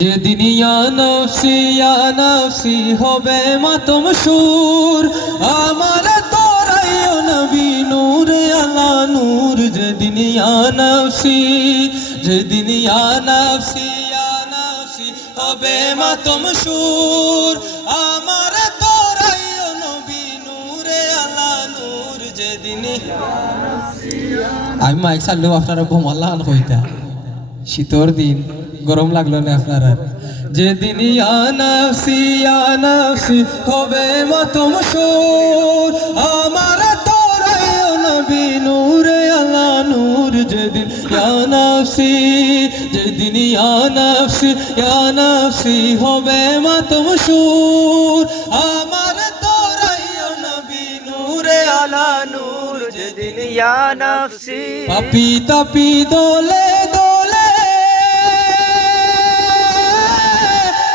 যেদিন ইয়া নফসি হবে মাতম সুর আমার তোরাই নবী নূর আলা নূর। যেদিন ইয়া নফসি হবে মাতম সুর আমার তোরাই নবী নূর আলা নূর। যেদিন আমি মাইক চাললেও আপনারা বোমাল্লা কইতা শীতর দিন গরম লাগলো না আপনার। যেদিন ইয়া নফসি হবে মাতম সুর আমার তোরাই নবী নূর আলা নূর। যেদিন ইয়া নফসি হবে মাতম সুর আমার তোরাই নবী নূর আলা নূর। যেদিন ইয়া নফসি পাপি তাপি দোলে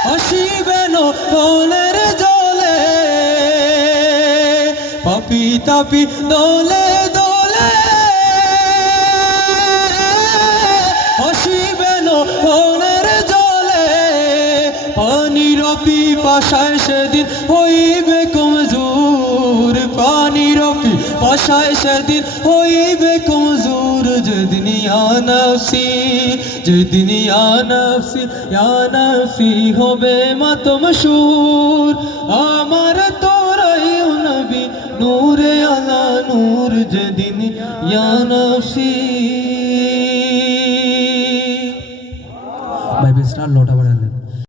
হসিবেন বনের জলে, পাপি তাপি দোলে হসিবেন বনের জলে। পানির পিপাসায় সেদিন হইবে কমজোর, পানির পিপাসায় সেদিন হইবে কমজোর। যেদিন ইয়া নফসি হবে মাতম সুর আমার তোরাই নবী নূরে আলা নূর। যেদিন ইয়া নফসি ভাই বেসরা লোটা